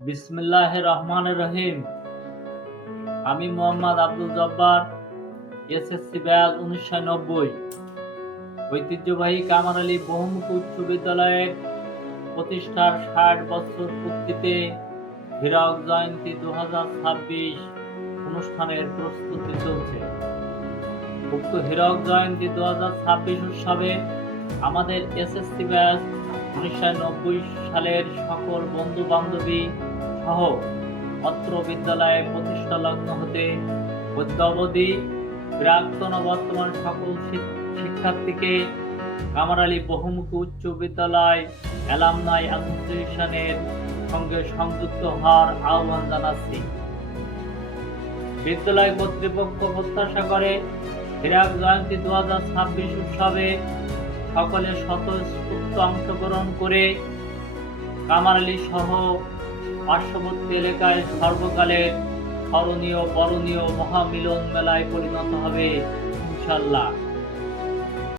বিসমিল্লাহ রহমান রহিম। আমি মোহাম্মদ আব্দুল জব্বার, এসএসসি ব্যাচ উনিশশো নব্বই। ঐতিহ্যবাহী কামার আলী বহুমুখী উচ্চ বিদ্যালয়ের প্রতিষ্ঠার ষাট বছর পূর্তিতে হীরক জয়ন্তী দু ছাব্বিশ অনুষ্ঠানের প্রস্তুতি চলছে। উক্ত হীরক জয়ন্তী দু ছাব্বিশ উৎসবে আমাদের এসএসসি ব্যাচ উনিশশো নব্বই সালের সকল বন্ধু বান্ধবী সহ অত্র বিদ্যালয়ে প্রতিষ্ঠা লগ্ন হতে অদ্যাবধি প্রাক্তন বর্তমান সকল শিক্ষার্থীকে কামারালী বহুমুখী উচ্চ বিদ্যালয় অ্যালামনাই অ্যাসোসিয়েশনের সঙ্গে সংযুক্ত হওয়ার আহ্বান জানাচ্ছি। বিদ্যালয় কর্তৃপক্ষ প্রত্যাশা করে হিরাক জয়ন্তী দু হাজার ছাব্বিশ উৎসবে সকলে স্বতঃস্ফূর্ত অংশগ্রহণ করে কামারালি সহ পার্শ্ববর্তী এলাকায় সর্বকালের স্মরণীয় বরণীয় মহামিলন মেলায় পরিণত হবে ইনশাল্লাহ